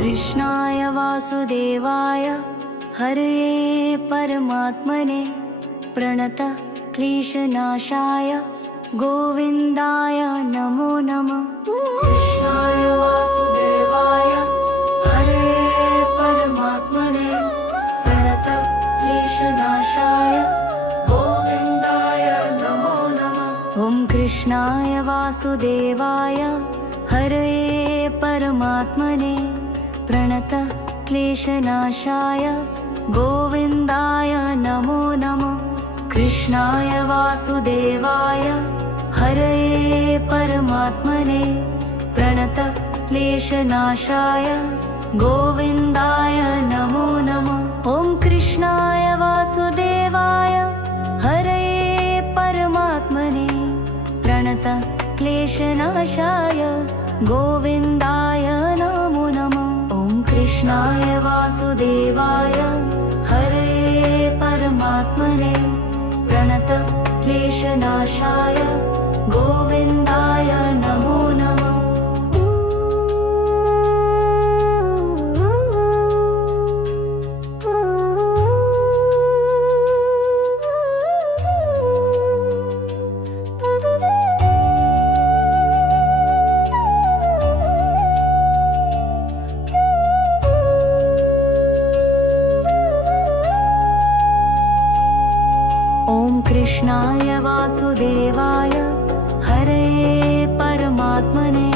कृष्णाय वासुदेवाय हरये परमात्मने प्रणत क्लेशनाशाय गोविन्दाय नमो नमः। कृष्णाय वासुदेवाय हरये परमात्मने प्रणत क्लेशनाशाय गोविन्दाय नमो नमः। ॐ कृष्णाय वासुदेवाय हरये परमात्मने प्रणत क्लेशनाशाय गोविन्दाय नमो नमः। कृष्णाय वासुदेवाय हरये परमात्मने प्रणत क्लेशनाशाय गोविन्दाय नमो नमः। ॐ कृष्णाय वासुदेवाय हरये परमात्मने प्रणत क्लेशनाशाय गोविन्दाय नमो नमः। ॐ कृष्णाय वासुदेवाय हरये परमात्मने प्रणत क्लेशनाशाय गोविन्दाय नमो नमः। कृष्णाय वासुदेवाय हरये परमात्मने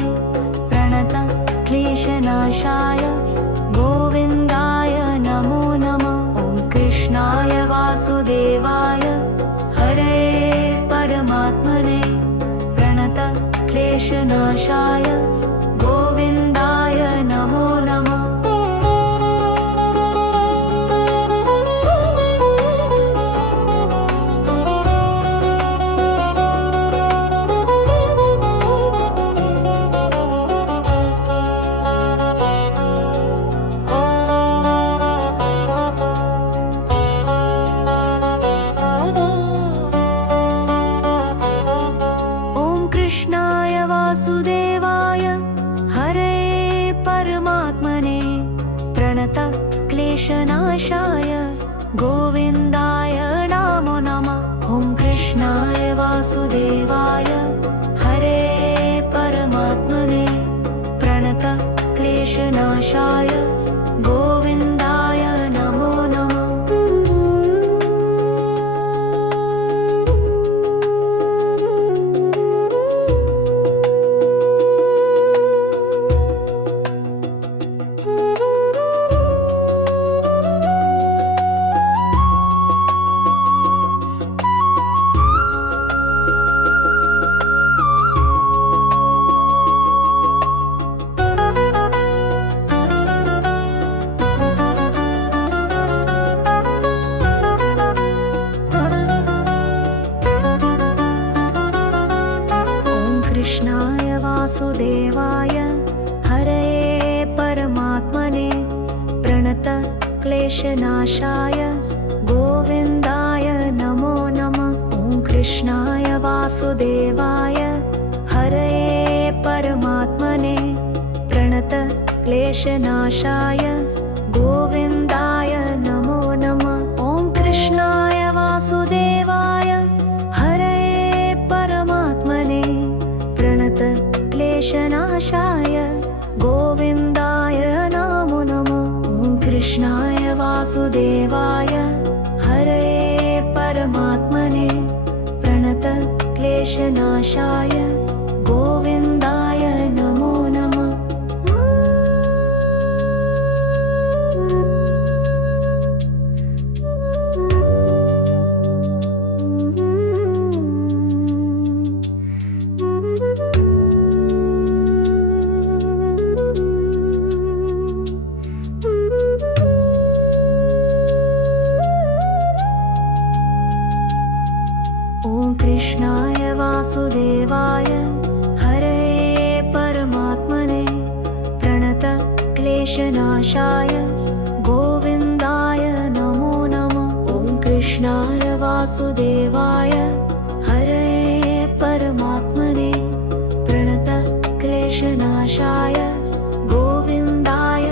प्रणत क्लेशनाशाय गोविन्दाय नमो नमः। ॐ कृष्णाय वासुदेवाय हरये परमात्मने प्रणत क्लेशनाशाय गोविन्दाय नमो नमः। कृष्णाय वासुदेवाय हरये परमात्मने प्रणत क्लेशनाशाय गोविन्दाय नमो नमः। ॐ कृष्णाय वासुदेवाय हरये परमात्मने प्रणत क्लेशनाशाय गोविन्दाय नमो नमः। कृष्णाय वासुदेवाय हरये परमात्मने प्रणत क्लेशनाशाय गोविन्दाय नमो नमः। ॐ कृष्णाय वासुदेवाय हरये परमात्मने प्रणत क्लेशनाशाय गोविन्दाय नमो नमः। ॐ कृष्णाय वासुदेवाय हरये परमात्मने प्रणत क्लेशनाशाय गोविन्दाय नमो नमः। ॐ कृष्णाय वासुदेवाय हरये परमात्मने प्रणत क्लेशनाशाय गोविन्दाय नमो नमः। कृष्णाय वासुदेवाय हरये परमात्मने प्रणत क्लेशनाशाय गोविन्दाय नमो नमः। ॐ कृष्णाय वासुदेवाय हरये परमात्मने प्रणत क्लेशनाशाय गोविन्दाय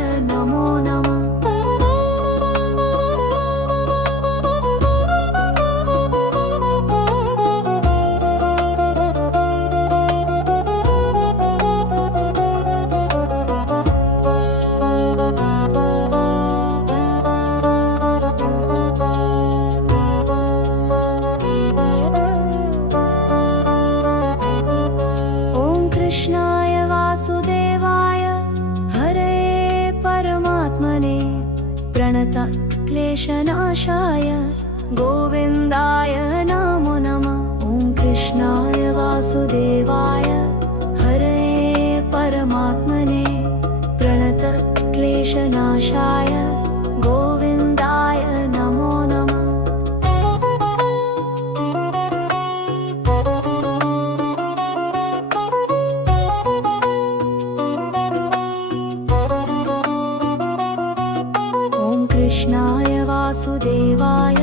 प्रणतक्लेशनाशाय गोविन्दाय नमो नमः। ॐ कृष्णाय वासुदेवाय हरये परमात्मने प्रणतक्लेशनाशाय गोविन्दाय नमो नमः। कृष्णाय वासुदेवाय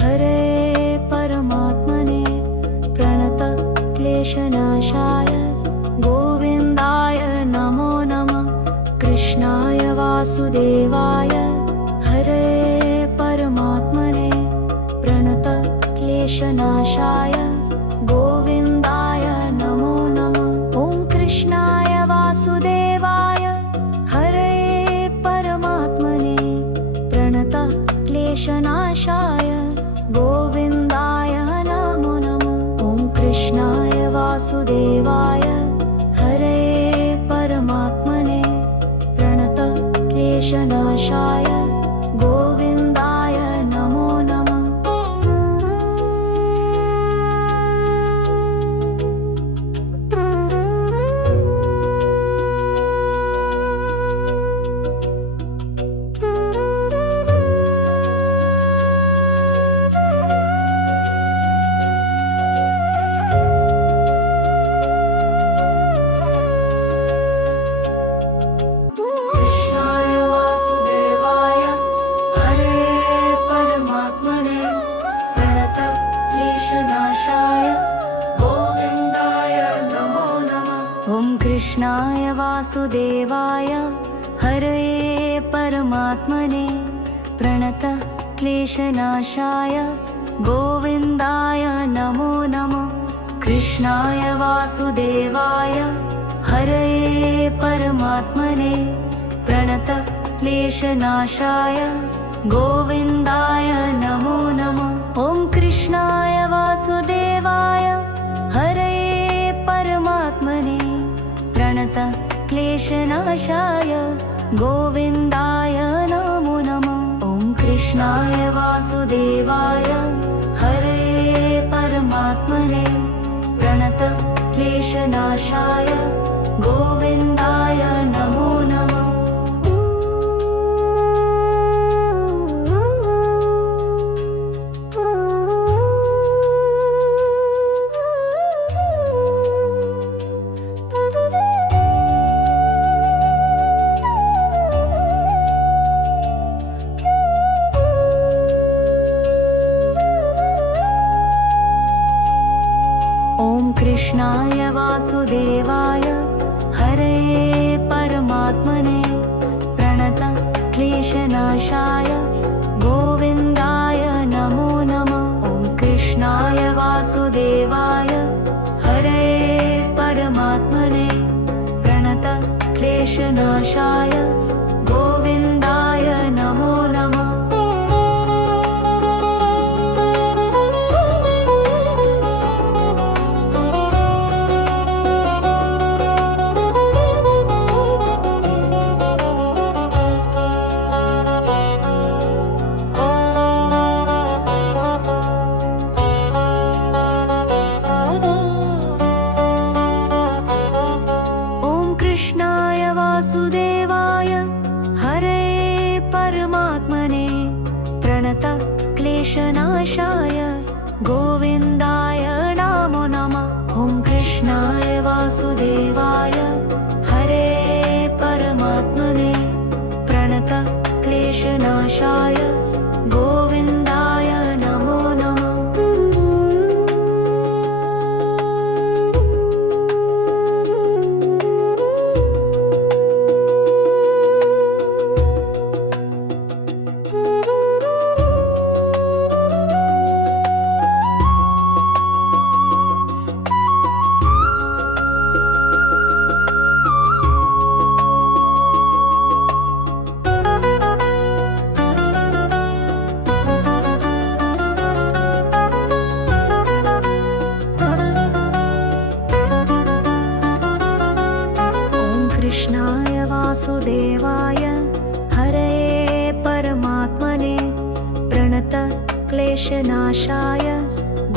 हरये परमात्मने प्रणतक्लेशनाशाय गोविन्दाय नमो नमः। कृष्णाय वासुदेवाय हरये परमात्मने प्रणतक्लेशनाशाय गोविन्दाय नमो नमः। ॐ कृष्णाय वासुदेवाय हरये परमात्मने प्रणतक्लेशनाशाय गोविन्दाय नमो नमः। ॐ कृष्णाय वासुदेवाय हरये परमात्मने प्रणतक्लेशनाशाय गोविन्दाय नमो नमः। कृष्णाय वासुदेवाय हरये परमात्मने प्रणतक्लेशनाशाय गोविन्दाय नमो नमः। कृष्णाय वासुदेवाय हरये परमात्मने प्रणतक्लेशनाशाय गोविन्दाय नमो नमः। ॐ कृष्णाय वासुदेवाय हरये परमात्मने प्रणतक्लेशनाशाय गोविन्दाय नमो नमः। ॐ कृष्णाय वासुदेवाय हरये परमात्मने प्रणतक्लेशनाशाय गोविन्दाय नमो नमः। कृष्णाय वासुदेवाय हरये परमात्मने प्रणतक्लेशनाशाय गोविन्दाय नमो नमः। ॐ कृष्णाय वासुदेवाय हरये परमात्मने प्रणतक्लेशनाशाय गोविन्दाय नमो नमः। कृष्णाय वासुदेवाय हरये परमात्मने प्रणतक्लेशनाशाय गोविन्दाय नमो नमः। ॐ कृष्णाय वासुदेवाय हरये परमात्मने प्रणतक्लेशनाशाय गोविन्दाय नमो नमः। क्लेशनाशाय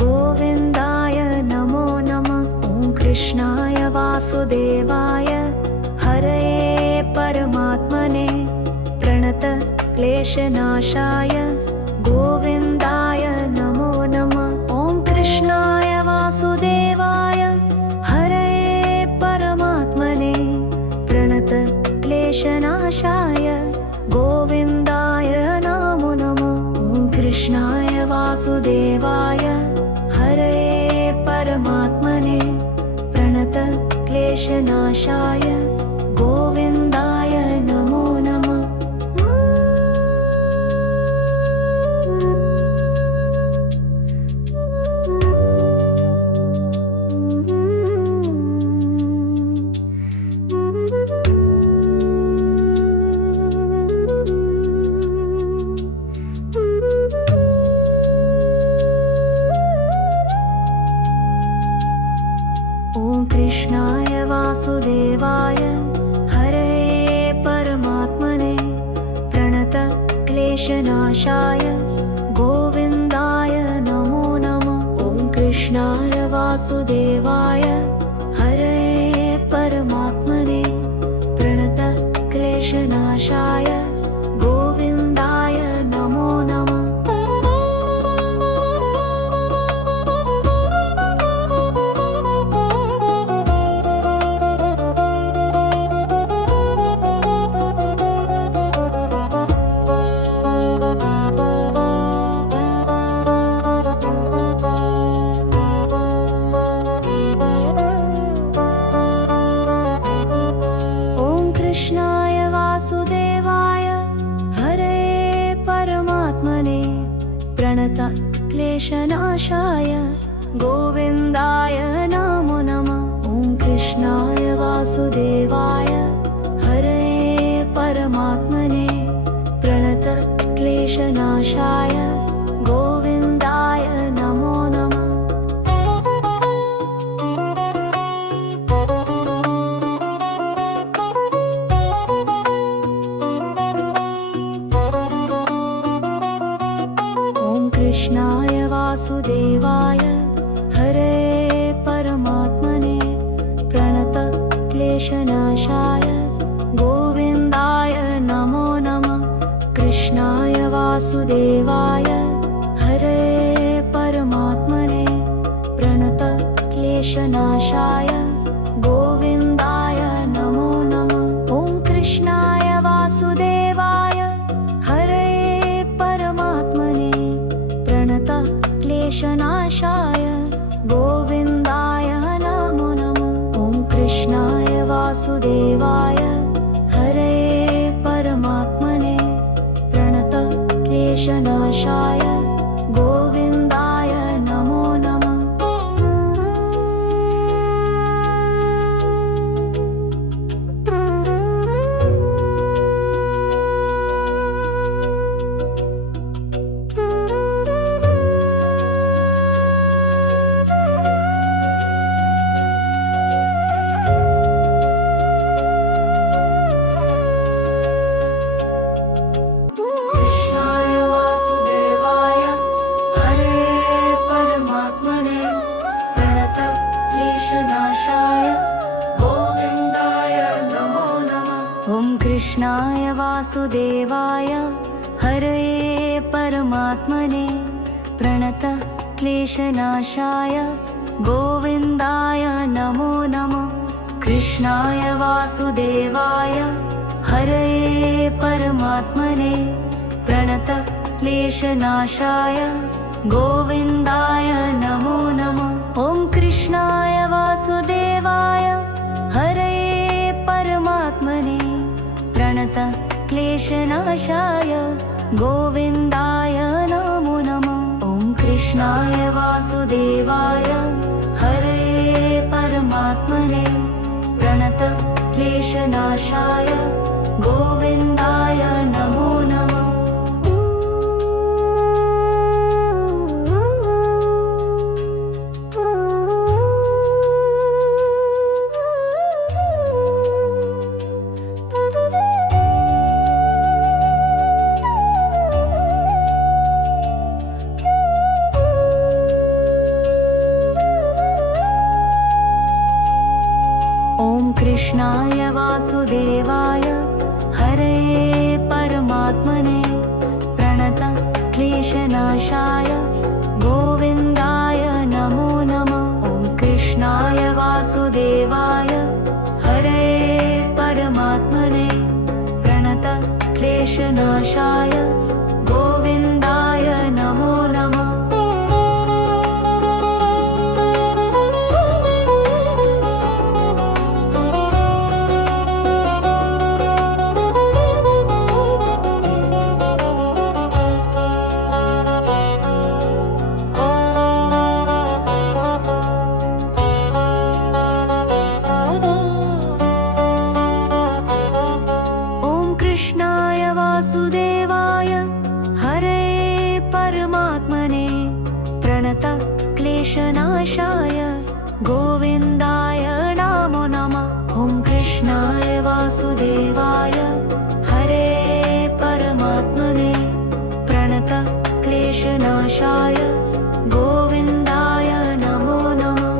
गोविन्दाय नमो नमः। ॐ कृष्णाय वासुदेवाय हरये परमात्मने प्रणत क्लेशनाशाय गोविन्दाय नमो नमः। ॐ कृष्णाय वासुदेवाय हरये परमात्मने प्रणत क्लेशनाशाय गोविन्दाय नमो नमः। ॐ कृष्णाय वासुदेवाय हरये परमात्मने प्रणत क्लेशनाशाय गोविन्दाय नमो नमः। ॐ कृष्णाय वासुदेवाय हरये परमात्मने प्रणत क्लेशनाशाय गोविन्दाय नमो नमः। ॐ कृष्णाय वासुदेवाय हरये परमात्मने प्रणत क्लेशनाशाय गोविन्दाय नमो नमः। कृष्णाय वासुदेवाय हरये परमात्मने प्रणत क्लेशनाशाय गोविन्दाय नमो नमः। ॐ कृष्णाय वासुदेवाय हरये परमात्मने प्रणत क्लेशनाशाय गोविन्दाय नमो नमः। कृष्णाय वासुदेवाय हरये परमात्मने प्रणत क्लेशनाशाय गोविन्दाय नमो नमः। कृष्णाय वासुदेवाय हरये परमात्मने प्रणत क्लेशनाशाय गोविन्दाय नमो नमः। ॐ कृष्णाय वासुदेवाय हरये परमात्मने प्रणत क्लेशनाशाय गोविन्दाय नमो नमः। ॐ कृष्णाय वासुदेवाय हरये परमात्मने प्रणत क्लेशनाशाय गोविन्दाय नमो नमः। ॐ कृष्णाय वासुदेवाय हरये परमात्मने प्रणत क्लेशनाशाय गोविन्दाय नमो नमः। कृष्णाय वासुदेवाय हरये परमात्मने प्रणत क्लेशनाशाय गोविन्दाय नमो नमः। ॐ कृष्णाय वासुदेवाय हरये परमात्मने प्रणत क्लेशनाशाय गोविन्दाय नमो नमः। ॐ कृष्णाय वासुदेवाय हरये परमात्मने प्रणत क्लेशनाशाय गोविन्दाय नमो नमः। ॐ कृष्णाय वासुदेवाय हरये परमात्मने प्रणतक्लेशनाशाय गोविन्दाय नमो नमः। ॐ कृष्णाय वासुदेवाय हरये परमात्मने प्रणतक्लेशनाशाय गोविन्दाय नमो नमः। कृष्णाय वासुदेवाय हरये परमात्मने प्रणतक्लेशनाशाय गोविन्दाय नमो नमः। ॐ कृष्णाय वासुदेवाय हरये परमात्मने प्रणतक्लेशनाशाय गोविन्दाय नमो नमः।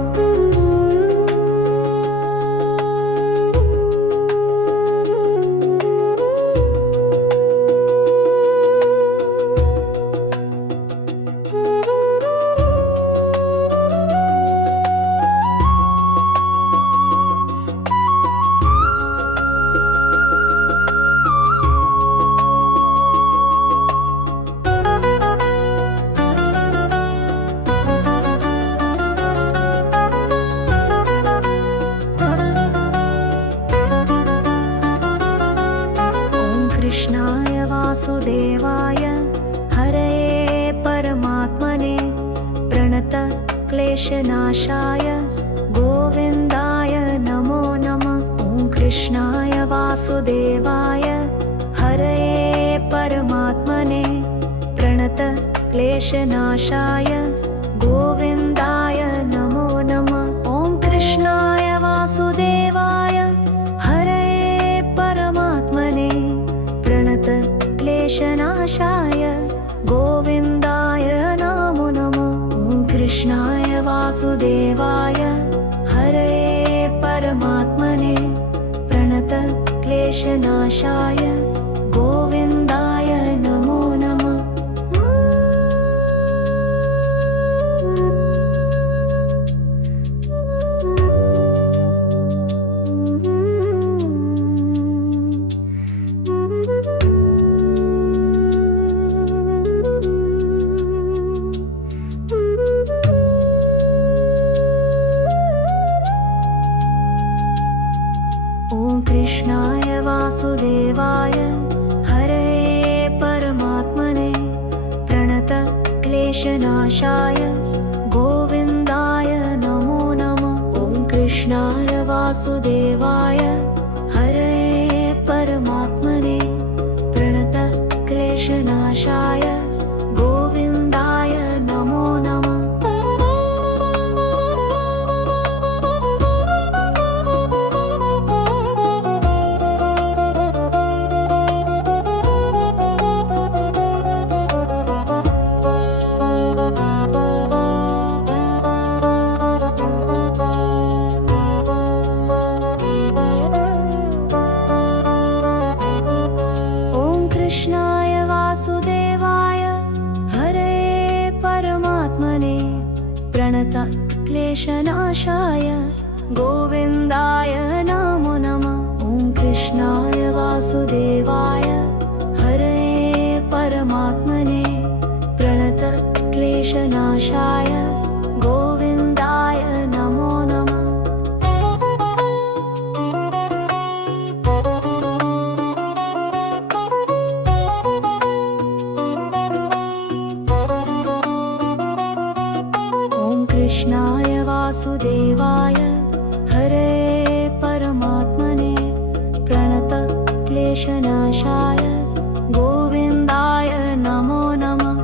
कृष्णाय वासुदेवाय हरये परमात्मने प्रणतक्लेशनाशाय गोविन्दाय नमो नमः। ॐ कृष्णाय वासुदेवाय हरये परमात्मने प्रणतक्लेशनाशाय गोविन्दाय नमो नमः। ॐ कृष्णाय वासुदेवाय हरये परमात्मने प्रणतक्लेशनाशाय गोविन्दाय नमो नमः। ॐ कृष्णाय वासुदेवाय हरये परमात्मने प्रणतक्लेशनाशाय गोविन्दाय नमो नमः। ॐ कृष्णाय वासुदेवाय हरये परमात्मने प्रणतक्लेशनाशाय गोविन्दाय नमो नमः। ॐ कृष्णाय वासुदेवाय हरये परमात्मने प्रणतक्लेशनाशाय गोविन्दाय नमो नमः। कृष्णाय वासुदेवाय हरये परमात्मने प्रणतक्लेशनाशाय गोविन्दाय नमो नमः। ॐ कृष्णाय वासुदेवाय हरये परमात्मने प्रणतक्लेशनाशाय गोविन्दाय नमो नमः। कृष्णाय वासुदेवाय हरये परमात्मने प्रणतक्लेशनाशाय गोविन्दाय नमो नमः।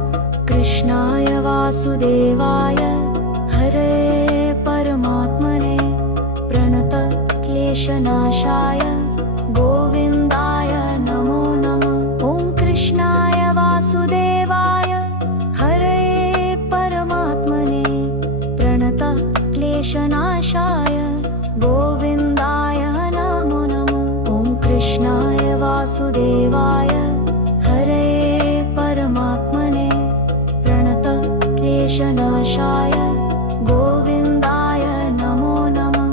कृष्णाय वासुदेवाय हरये परमात्मने प्रणतक्लेशनाशाय गोविन्दाय नमो नमः। ॐ कृष्णाय वासुदेवाय हरये परमात्मने प्रणतक्लेशनाशाय गोविन्दाय वासुदेवाय हरे परमात्मने प्रणत क्लेशनाशाय गोविन्दाय नमो नमः।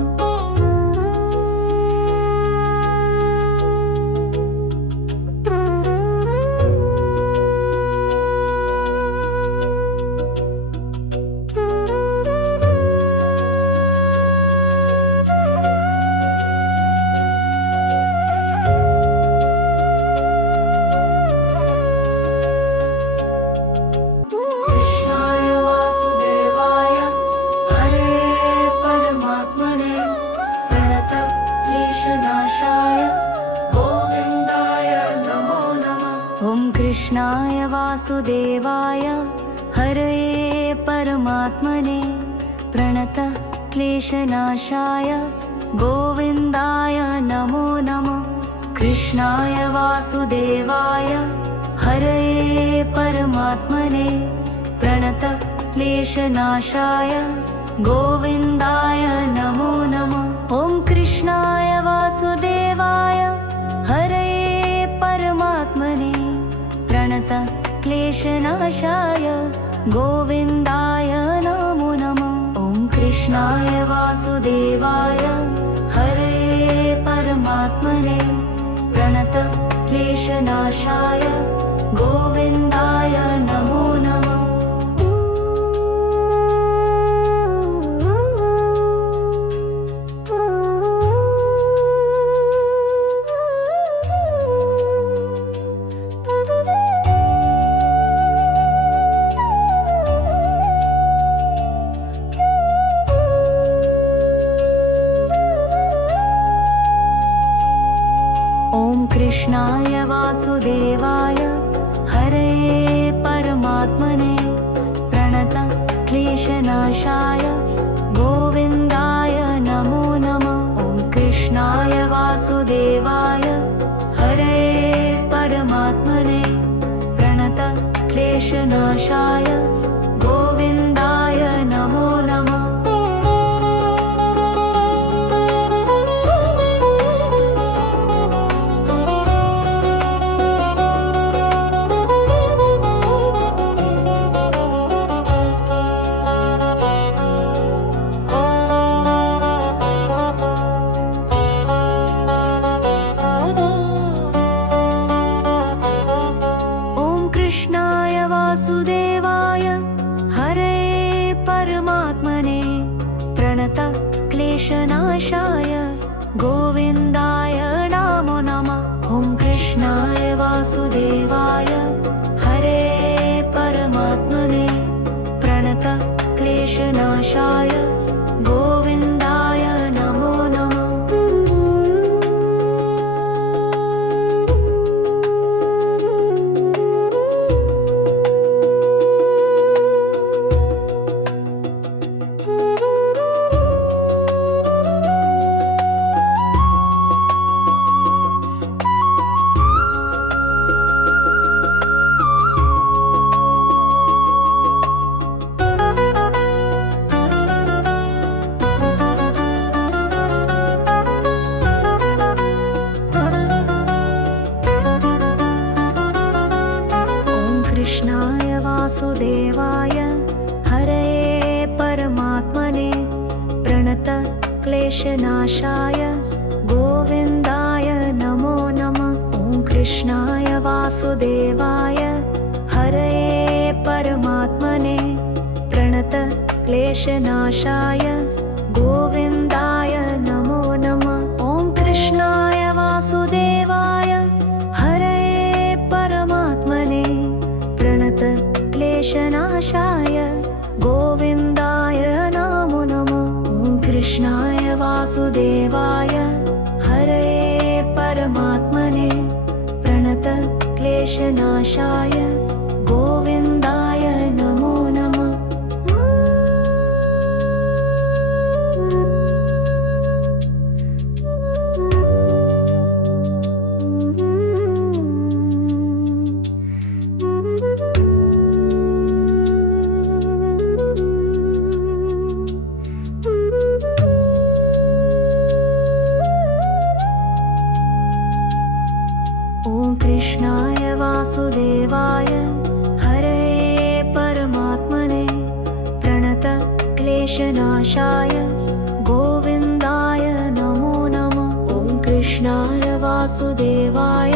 कृष्णाय वासुदेवाय हरे परमात्मने प्रणत क्लेशनाशाय गोविन्दाय नमो नमः। ॐ कृष्णाय वासुदेवाय हरे परमात्मने प्रणत क्लेशनाशाय गोविन्दाय नमो नमः। कृष्णाय वासुदेवाय हरे परमात्मने प्रणत क्लेशनाशाय गोविन्दाय नमो नमः। ॐ कृष्णाय वासुदेवाय हरे परमात्मने प्रणत क्लेशनाशाय गोविन्दाय नमो नमः। ॐ कृष्णाय वासुदेवाय हरे परमात्मने प्रणत क्लेशनाशाय गोविन्दाय नमो नमः। ॐ कृष्णाय वासुदेवाय हरे परमात्मने प्रणत क्लेशनाशाय गोविन्दाय नमो नमः। ॐ कृष्णाय वासुदेवाय हरे परमात्मने प्रणत क्लेशनाशाय गोविन्दाय नमो नमः। कृष्णाय वासुदेवाय हरे परमात्मने प्रणत क्लेशनाशाय गोविन्दाय नमो नमः। ॐ कृष्णाय वासुदेवाय हरे परमात्मने प्रणत क्लेशनाशाय गोविन्दाय नमो नमः। कृष्णाय वासुदेवाय हरे परमात्मने प्रणत क्लेशनाशाय गोविन्दाय नमो नमः। ॐ कृष्णाय वासुदेवाय हरे परमात्मने प्रणत क्लेशनाशाय गोविन्दाय नमो नमः। ॐ कृष्णाय वासुदेवाय हरे परमात्मने प्रणत क्लेशनाशाय गोविन्दाय नमो नमः। ॐ कृष्णाय वासुदेवाय हरे परमात्मने प्रणत क्लेशनाशाय गोविन्दाय नमो नमः। ॐ कृष्णाय वासुदेवाय हरये परमात्मने प्रणतक्लेशनाशाय गोविन्दाय नमो नमः। ॐ कृष्णाय वासुदेवाय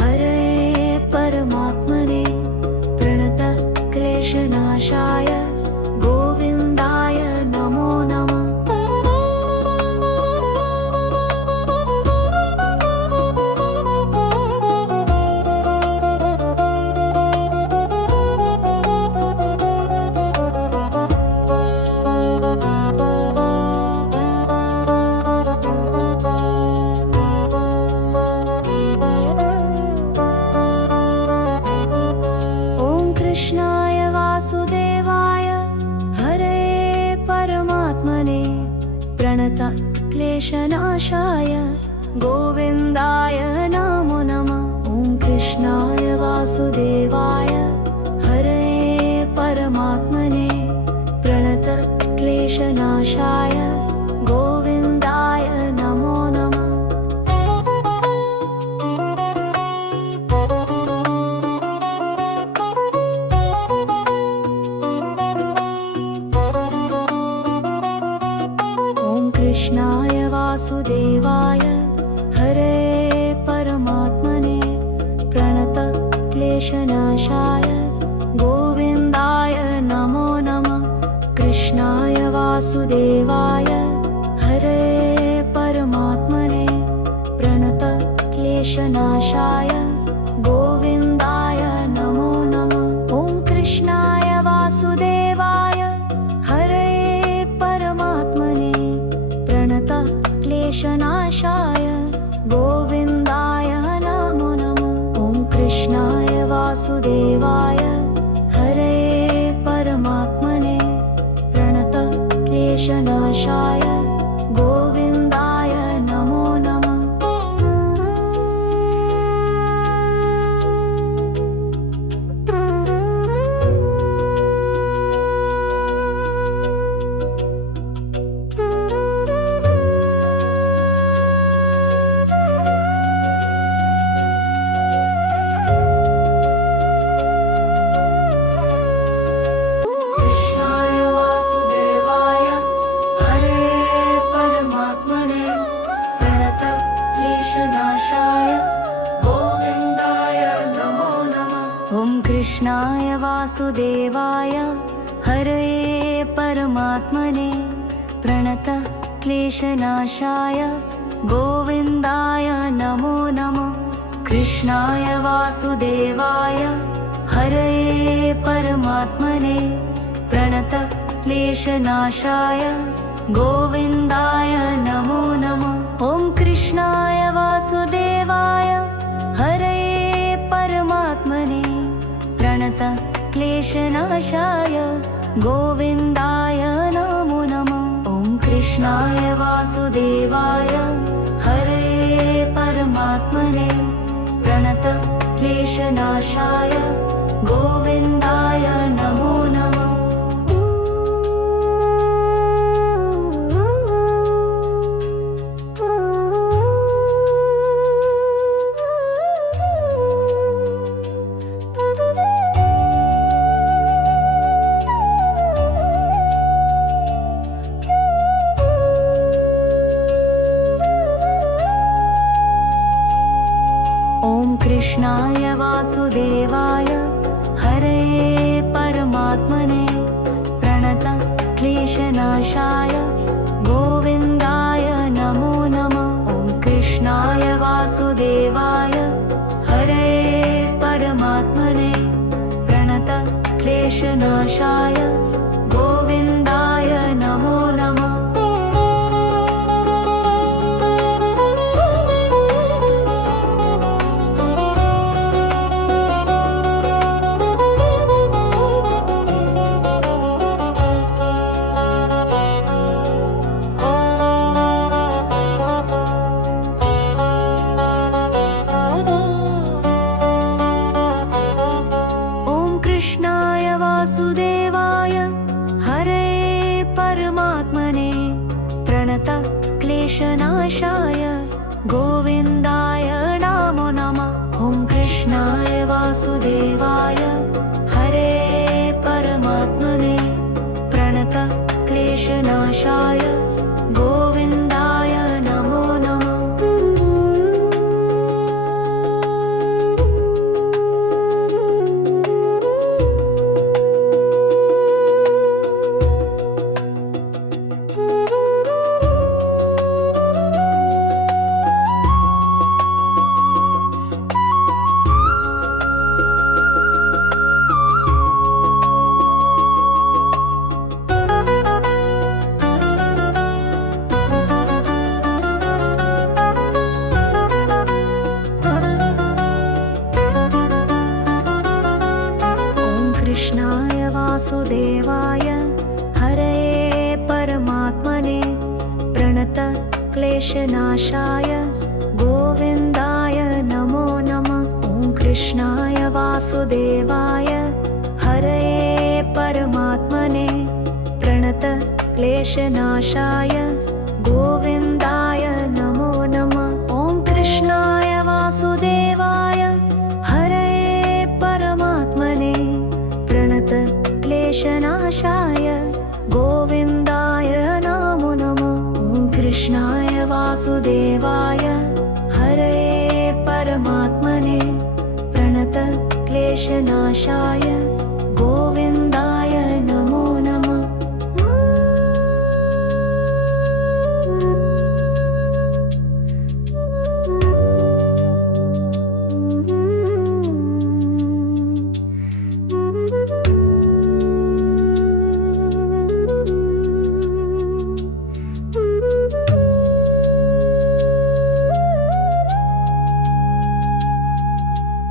हरये परमात्मने प्रणतक्लेशनाशाय गोविन्दाय नमो नमः। कृष्णाय वासुदेवाय हरये परमात्मने प्रणतक्लेशनाशाय गोविन्दाय नमो नमः। ॐ कृष्णाय वासुदेवाय हरये परमात्मने प्रणतक्लेशनाशाय गोविन्दाय नमो नमः। कृष्णाय वासुदेवाय हरये परमात्मने प्रणतक्लेशनाशाय गोविन्दाय नमो नमः। कृष्णाय वासुदेवाय हरये परमात्मने प्रणतक्लेशनाशाय गोविन्दाय नमो नमः। ॐ कृष्णाय वासुदेवाय हरये परमात्मने प्रणतक्लेशनाशाय गोविन्दाय नमो नमः। ॐ कृष्णाय वासुदेवाय हरये परमात्मने प्रणतक्लेशनाशाय गोविन्दाय नमो नमः। कृष्णाय वासुदेवाय हरये परमात्मने प्रणतक्लेशनाशाय गोविन्दाय नमो नमः। कृष्णाय वासुदेवाय हरये परमात्मने प्रणतक्लेशनाशाय गोविन्दाय नमो नमः। ॐ कृष्णाय वासुदेवाय हरये परमात्मने प्रणतक्लेशनाशाय गोविन्दाय नमो नमः। ॐ कृष्णाय वासुदेवाय हरये परमात्मने प्रणतक्लेशनाशाय गोविन्दाय नमो नमः। कृष्णाय वासुदेवाय हरये परमात्मने प्रणतक्लेशनाशाय गोविन्दाय नमो नमः। ॐ कृष्णाय वासुदेवाय हरये परमात्मने प्रणतक्लेशनाशाय गोविन्दाय नमो नमः। कृष्णाय वासुदेवाय हरे परमात्मने प्रणत क्लेशनाशाय गोविन्दाय नमो नमः। कृष्णाय वासुदेवाय हरे परमात्मने प्रणत क्लेशनाशाय गोविन्दाय नमो नमः। ॐ कृष्णाय वासुदेवाय हरे परमात्मने प्रणत क्लेशनाशाय गोविन्दाय नमो नमः। ॐ कृष्णाय वासुदेवाय हरे परमात्मने प्रणत क्लेशनाशाय गोविन्दाय नमो नमः। ॐ कृष्णाय वासुदेवाय हरे परमात्मने प्रणत क्लेशनाशाय गोविन्दाय नमो नमः।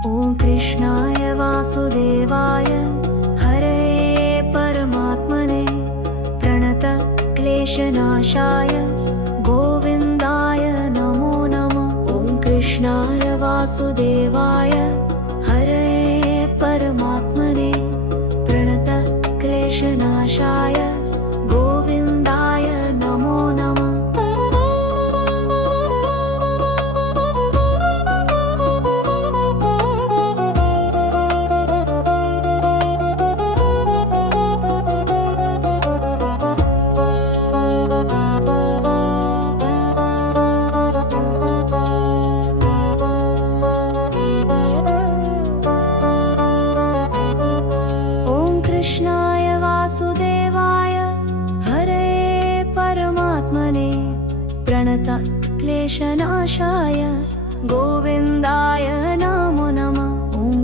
ॐ कृष्णाय वासुदेवाय हरे परमात्मने प्रणत क्लेशनाशाय गोविन्दाय नमो नमः। ॐ कृष्णाय वासुदेवाय हरे परमात्मने प्रणत क्लेशनाशाय गोविन्दाय नमो नमः।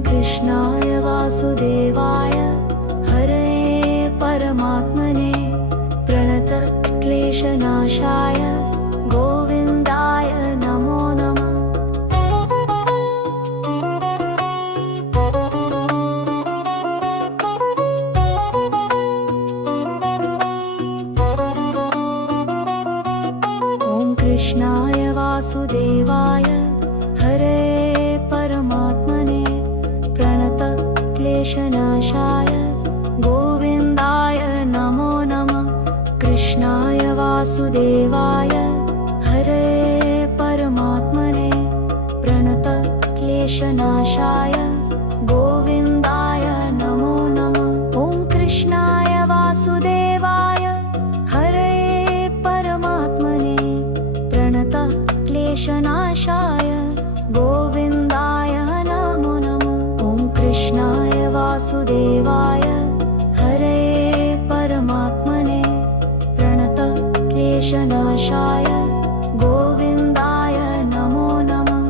कृष्णाय वासुदेवाय हरे परमात्मने प्रणत क्लेशनाशाय गोविन्दाय नमो नमः। ॐ कृष्णाय वासुदेवाय हरे परमात्मने प्रणत क्लेशनाशाय गोविन्दाय नमो नमः। कृष्णाय वासुदेवाय हरे परमात्मने प्रणत क्लेशनाशाय गोविन्दाय नमो नमः। कृष्णाय वासुदेवाय हरे परमात्मने प्रणत क्लेशनाशाय गोविन्दाय नमो नमः। ॐ कृष्णाय वासुदेवाय हरे परमात्मने प्रणत क्लेशनाशाय गोविन्दाय नमो नमः।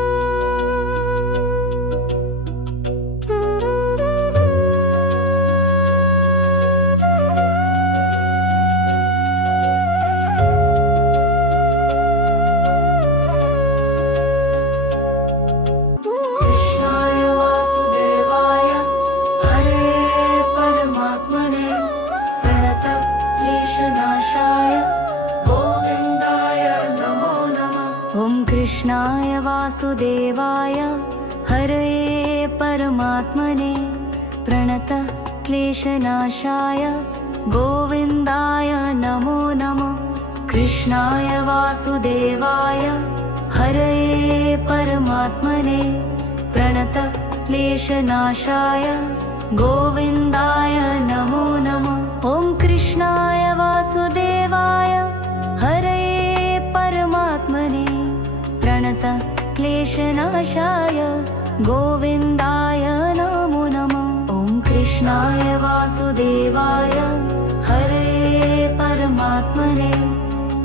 ॐ कृष्णाय वासुदेवाय हरे परमात्मने प्रणत क्लेशनाशाय गोविन्दाय नमो नमः। कृष्णाय वासुदेवाय हरे परमात्मने प्रणत क्लेशनाशाय गोविन्दाय नमो नमः। कृष्णाय वासुदेवाय हरये परमात्मने प्रणतक्लेशनाशाय गोविन्दाय नमो नमः। ॐ कृष्णाय वासुदेवाय हरये परमात्मने प्रणतक्लेशनाशाय गोविन्दाय नमो नमः। ॐ कृष्णाय वासुदेवाय हरये परमात्मने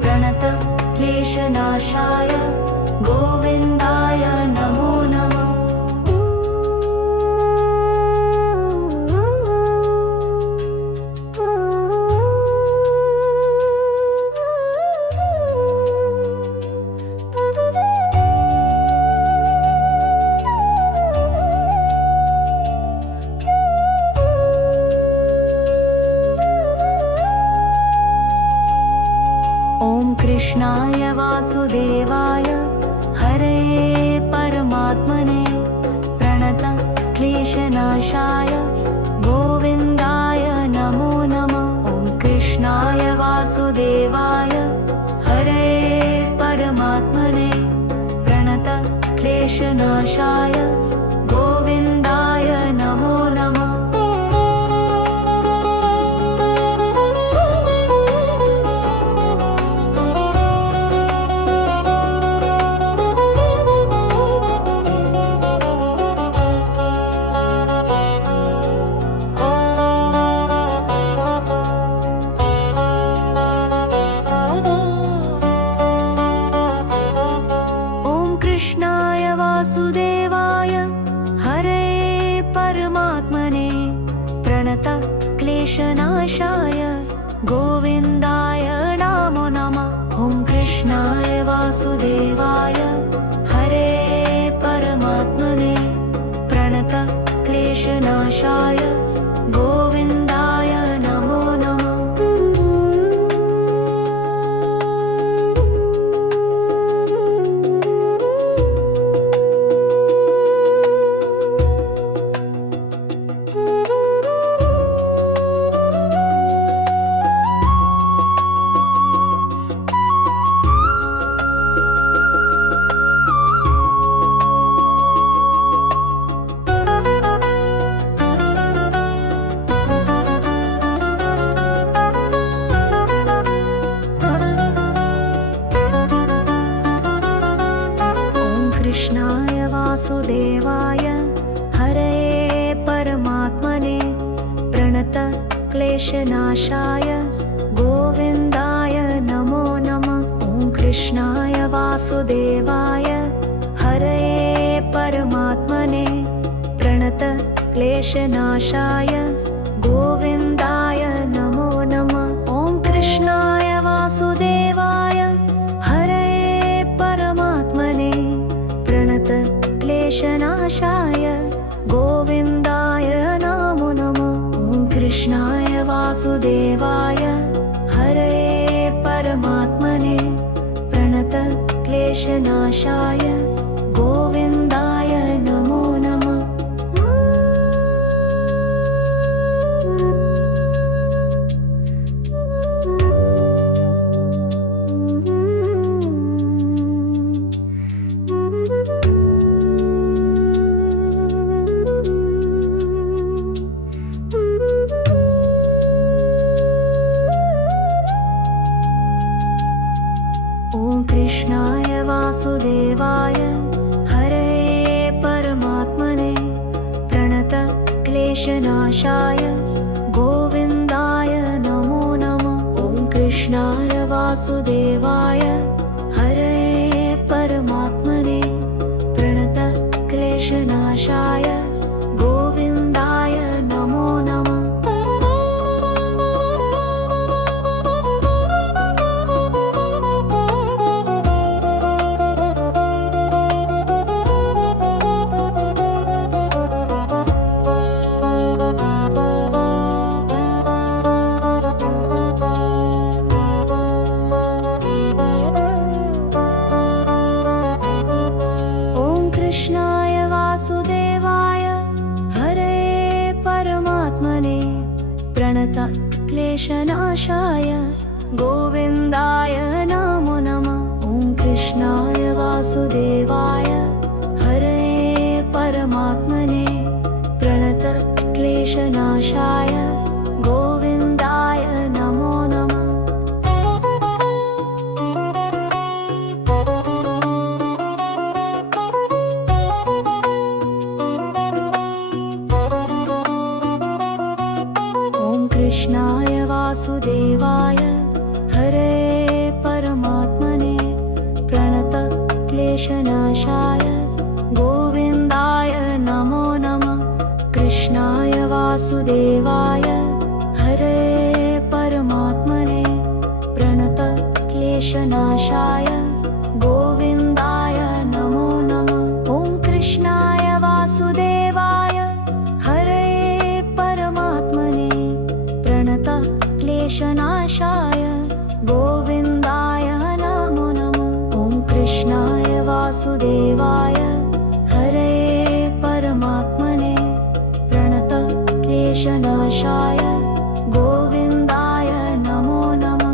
प्रणतक्लेशनाशाय गोविन्दाय नमो नमः। कृष्णाय वासुदेवाय हरये परमात्मने प्रणतक्लेशनाशाय गोविन्दाय नमो नमः। ॐ कृष्णाय वासुदेवाय हरये परमात्मने प्रणतक्लेशनाशाय गोविन्दाय नमो नमः। कृष्णाय वासुदेवाय हरये परमात्मने प्रणतक्लेशनाशाय गोविन्दाय नमो नमः। ॐ कृष्णाय वासुदेवाय हरये परमात्मने प्रणतक्लेशनाशाय गोविन्दाय नमो नमः। कृष्णाय वासुदेवाय हरये परमात्मने प्रणतक्लेशनाशाय गोविन्दाय नमो नमः। ॐ कृष्णाय वासुदेवाय हरये परमात्मने प्रणतक्लेशनाशाय गोविन्दाय नमो नमः। ॐ कृष्णाय वासुदेवाय हरये परमात्मने प्रणतक्लेशनाशाय गोविन्दाय नमो नमः। ॐ कृष्णाय वासुदेवाय हरये परमात्मने प्रणतक्लेशनाशाय गोविन्दाय नमो नमः। कृष्णाय वासुदेवाय हरये परमात्मने प्रणतक्लेशनाशाय गोविन्दाय नमो नमः। ॐ कृष्णाय वासुदेवाय हरये परमात्मने प्रणतक्लेशनाशाय गोविन्दाय नमो नमः। कृष्णाय वासुदेवाय हरये परमात्मने प्रणतक्लेशनाशाय क्लेशनाशाय गोविन्दाय नमो नमः। ॐ कृष्णाय वासुदेवाय हरे परमात्मने प्रणतक्लेशनाशाय गोविन्दाय नमो नमः। ॐ कृष्णाय वासुदेवाय हरे परमात्मने प्रणतक्लेशनाशाय गोविन्दाय नमो नमः। कृष्णाय वासुदेवाय हरे परमात्मने प्रणतक्लेशनाशाय गोविन्दाय नमो नमः। ॐ कृष्णाय वासुदेवाय हरे परमात्मने प्रणतक्लेशनाशाय गोविन्दाय नमो नमः। ॐ कृष्णाय वासुदेवाय हरे परमात्मने प्रणतक्लेशनाशाय गोविन्दाय नमो नमः।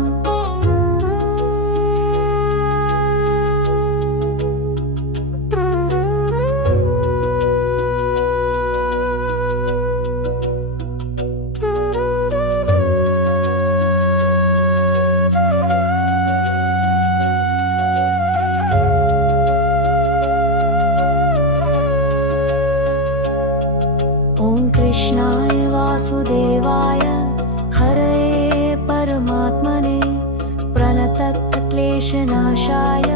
ॐ कृष्णाय वासुदेवाय हरे परमात्मने प्रणतक्लेशनाशाय